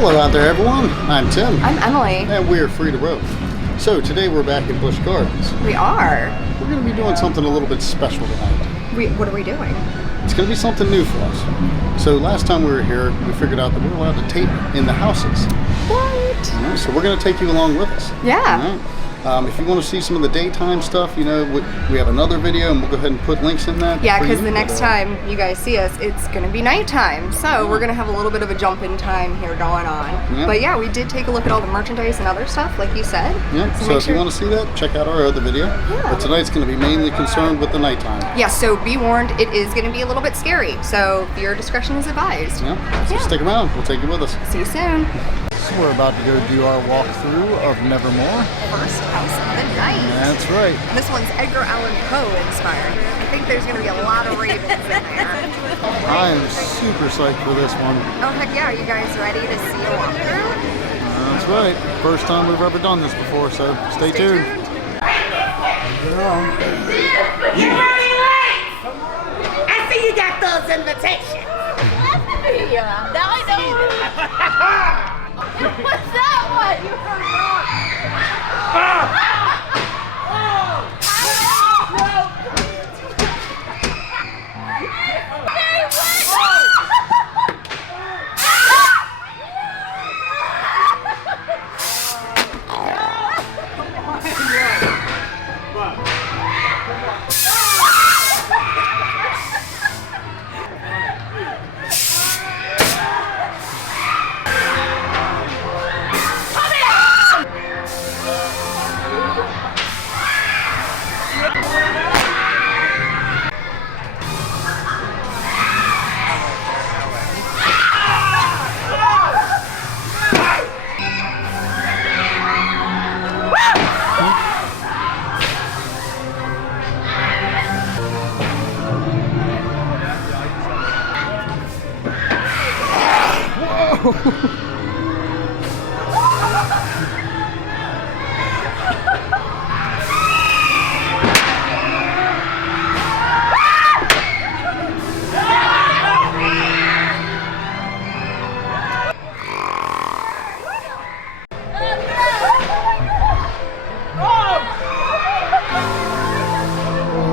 Hello out there, everyone. I'm Tim. I'm Emily. And we're free to roam. So today we're back in Busch Gardens. We are. We're going to be doing something a little bit special tonight. What are we doing? It's going to be something new for us. So last time we were here, we figured out that we're allowed to tape in the houses. What? You know, so we're going to take you along with us. Yeah. You know? If you want to see some of the daytime stuff, you know, we have another video and we'll go ahead and put links in that. Yeah, because the next time you guys see us, it's going to be nighttime. So we're going to have a little bit of a jump in time here going on. Yeah. But yeah, we did take a look at all the merchandise and other stuff, like you said. Yeah, so if you want to see that, check out our other video. Yeah. But tonight's going to be mainly concerned with the nighttime. Yeah, so be warned, it is going to be a little bit scary. So your discretion is advised. Yeah, so stick around. We'll take you with us. See you soon. So we're about to go do our walkthrough of Nevermore. First house of the night. That's right. This one's Edgar Allan Poe inspired. I think there's going to be a lot of ravens in there. I am super psyched for this one. Oh heck yeah, are you guys ready to see a walkthrough? That's right. First time we've ever done this before, so stay tuned. You're running late! I see you got those invitations. Yeah, now I know. What's that one? You forgot.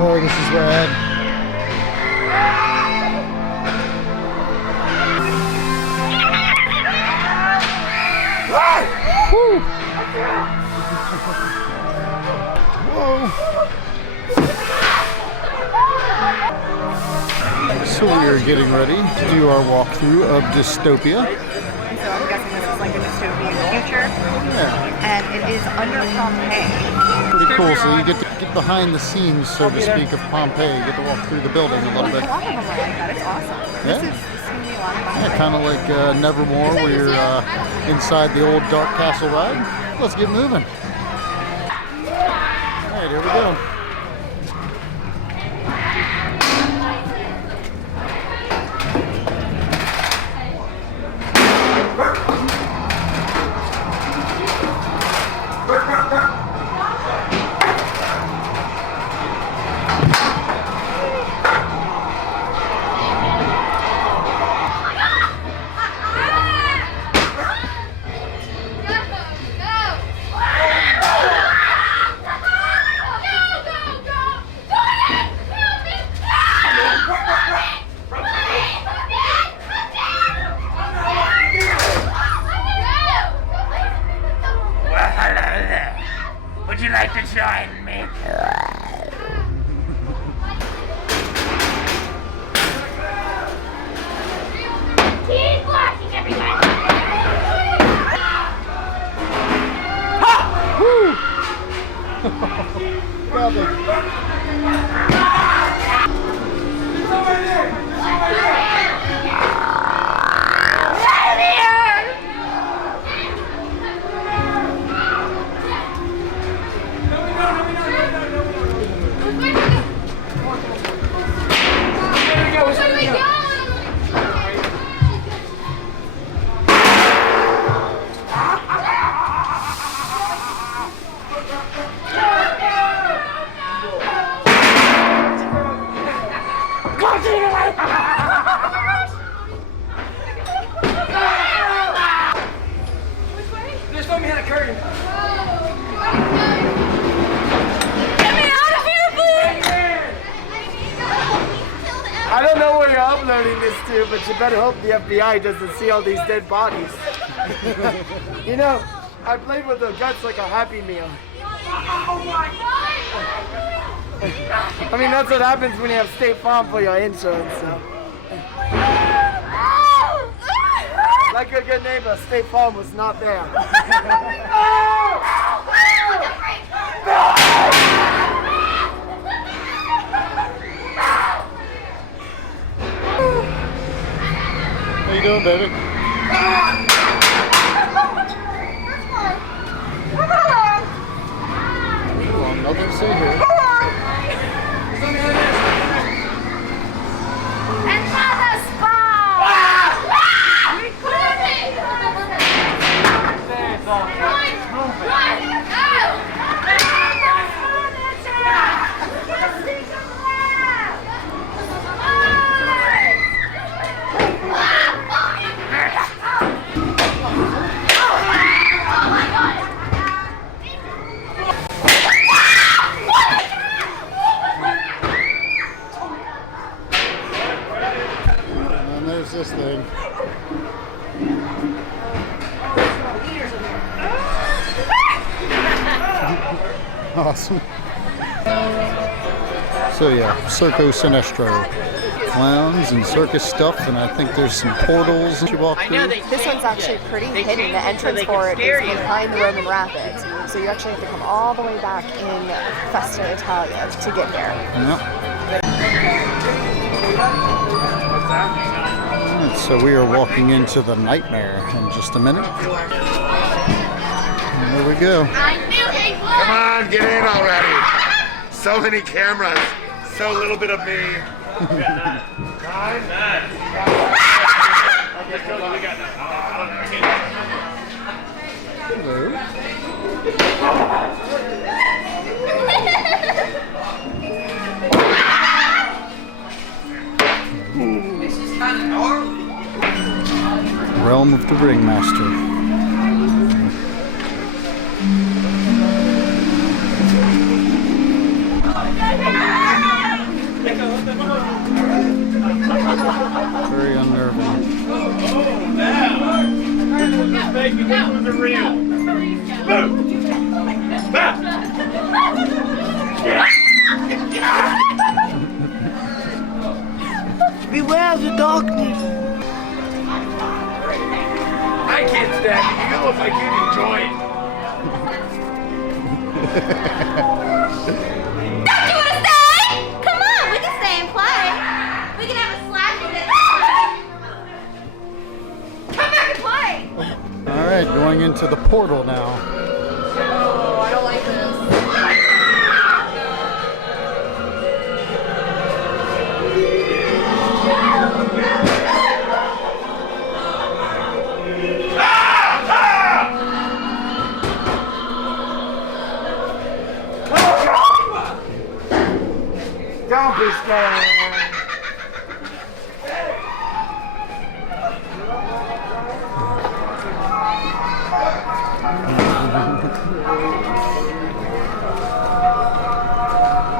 Oh, this is rad. Woo! Whoa! So we are getting ready to do our walkthrough of Dystopia. So I'm guessing this is like a dystopian future. Yeah, And it is under Pompeii. pretty cool. So you get to get behind the scenes, so to speak, of Pompeii. You get to walk through the building a little A bit. lot of them are like that. It's awesome. Yeah. This is going to be a lot of fun. Yeah, kind of like Nevermore, where you're inside the old dark castle ride. Let's get moving. All right, here we go. Would you like to join me? Keep watching, everyone! to, but you better hope the FBI doesn't see all these dead bodies. You know, I played with the guts like a Happy Meal. I mean, that's what happens when you have State Farm for your insurance, so. Like a good neighbor, State Farm was not there. How you doing, baby? Well, nothing to see here. Another spot! Recording! Run! And there's this thing. Awesome. So yeah, Circo Sinestro. Clowns and circus stuff, and I think there's some portals you walk through. This one's actually pretty hidden. The entrance for it is behind the Roman Rapids. So you actually have to come all the way back in Festa Italia to get here. Yep. Alright, so we are walking into the Nightmare in just a minute. And there we go. I knew he would! Come on, get in already. So many cameras, so little bit of me. Hello. Realm of the Ringmaster. Very unnerving. Beware of the darkness. I can't stand it. You know if I can enjoy it. Don't you want to stay? Come on, we can stay and play. We can have a slacker day. Come back and play. Alright, going into the portal now. Oh, I don't like this. Don't be scared.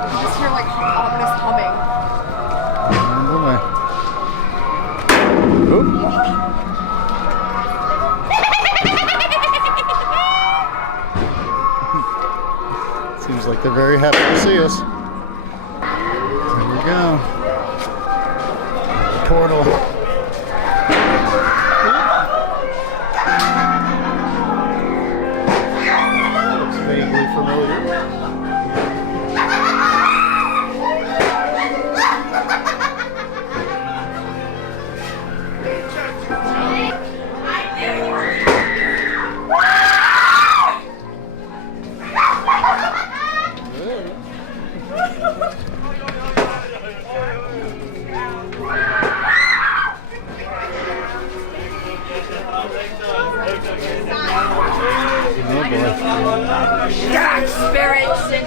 You just hear like ominous humming. Oop. Seems like they're very happy to see us. There we go. Portal. Looks vaguely familiar. Dark spirits and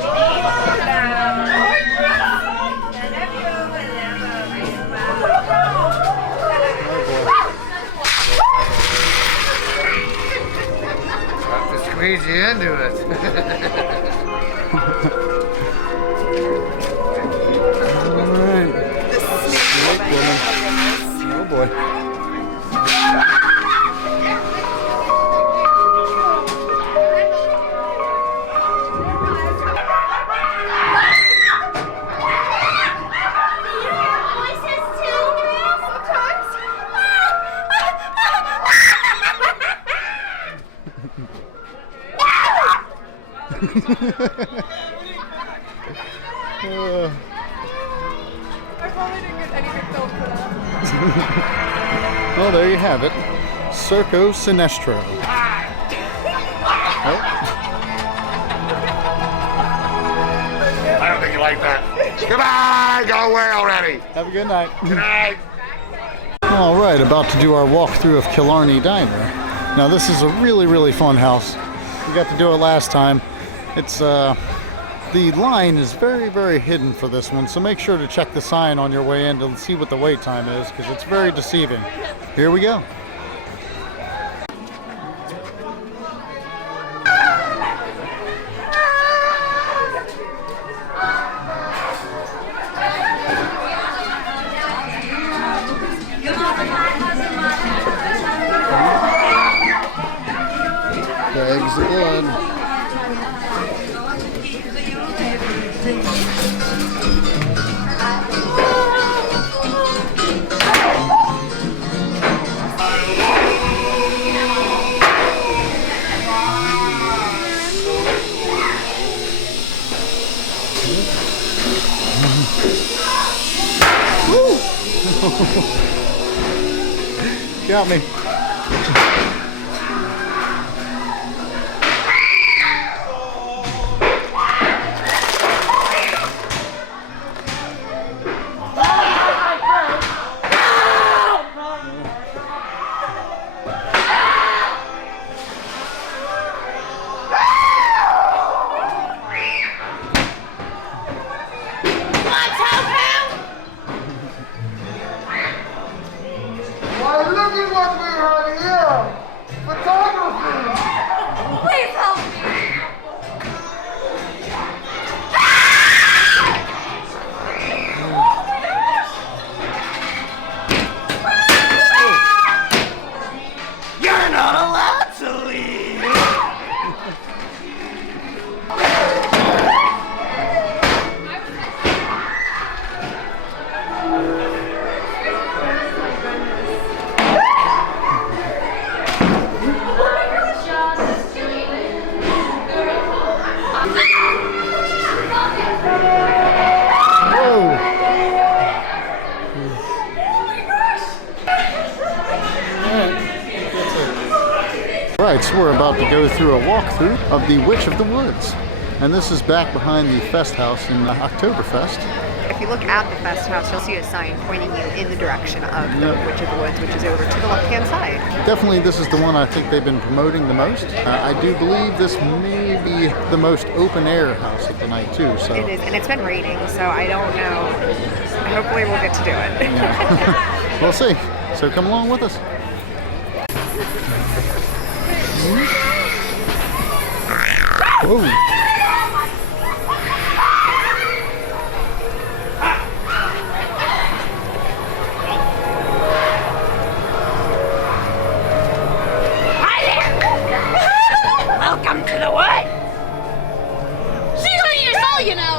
Have to squeeze you into it. Alright. Snake woman. Oh boy. boy. Well, there you have it. Circo Sinestro. I don't think you like that. Goodbye! Go away already! Have a good night. Good night! All right, about to do our walkthrough of Killarney Diner. Now, this is a really, really fun house. We got to do it last time. It's, the line is very, very hidden for this one, so make sure to check the sign on your way in to see what the wait time is, because it's very deceiving. Here we go. Bags of blood. Got me. Alright, so we're about to go through a walkthrough of the Witch of the Woods. And this is back behind the Fest House in Oktoberfest. If you look at the Fest House, you'll see a sign pointing you in the direction of the Witch of the Woods, which is over to the left-hand side. Definitely this is the one I think they've been promoting the most. I do believe this may be the most open-air house of the night too. So It is, and it's been raining, so I don't know. Hopefully we'll get to do it. Yeah. We'll see. So come along with us. Whoa. Welcome to the wood. She's only years old, you know.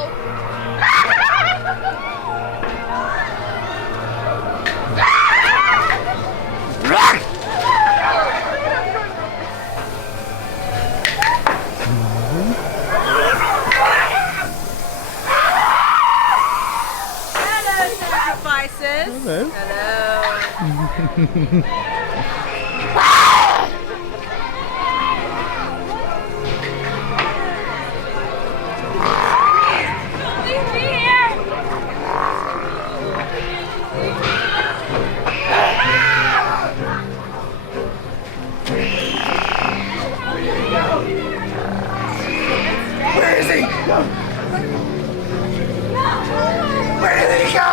Hello. Leave me here. Where is he? Where did he go?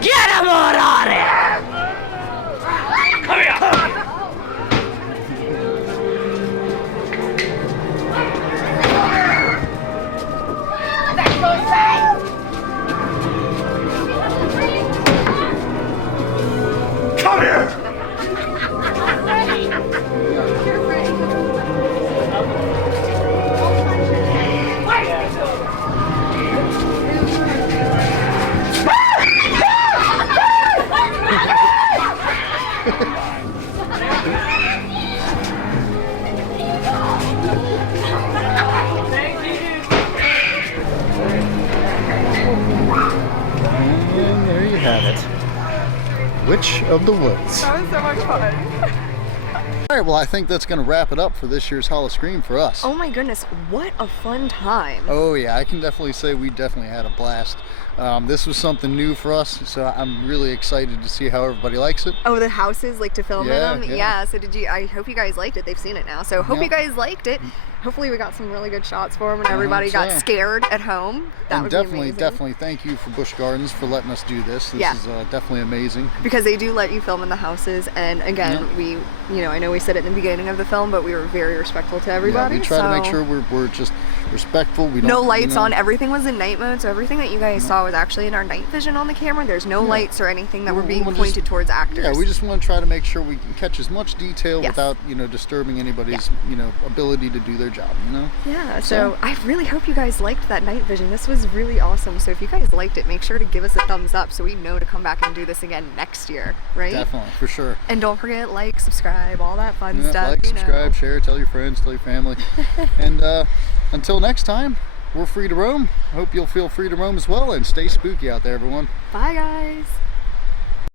Get him on it! Come here! That's your side! Come here! And there you have it. Witch of the Woods. That was so much fun. All right, well, I think that's going to wrap it up for this year's Howl-O-Scream for us. Oh my goodness, what a fun time. Oh yeah, I can definitely say we definitely had a blast. This was something new for us, so I'm really excited to see how everybody likes it. Oh, the houses, like to film Yeah, in them? yeah. Yeah, so I hope you guys liked it. They've seen it now. So hope Yeah. you guys liked it. Hopefully we got some really good shots for them and everybody hope got so. scared at home. That And would definitely, be amazing. definitely thank you for Busch Gardens for letting us do this. This Yeah. is definitely amazing. Because they do let you film in the houses, and again, Yeah. I know we said it in the beginning of the film, but we were very respectful to everybody. Yeah, we try to make so- sure we're just respectful. We don't, No lights you know, on. Everything was in night mode, so everything that you guys saw was actually in our night vision on the camera. There's no lights or anything that were being We'll pointed just- towards actors. Yeah, we just want to try to make sure we can catch as much detail Yes. without, disturbing anybody's, ability to do their job, Yeah, so I really hope you guys liked that night vision. This was really awesome. So if you guys liked it, make sure to give us a thumbs up so we know to come back and do this again next year, right? Definitely, for sure. And don't forget, like, subscribe, all that fun Yeah, stuff. like, you know. subscribe, share, tell your friends, tell your family. And until next time, we're free to roam. I hope you'll feel free to roam as well, and stay spooky out there, everyone. Bye, guys.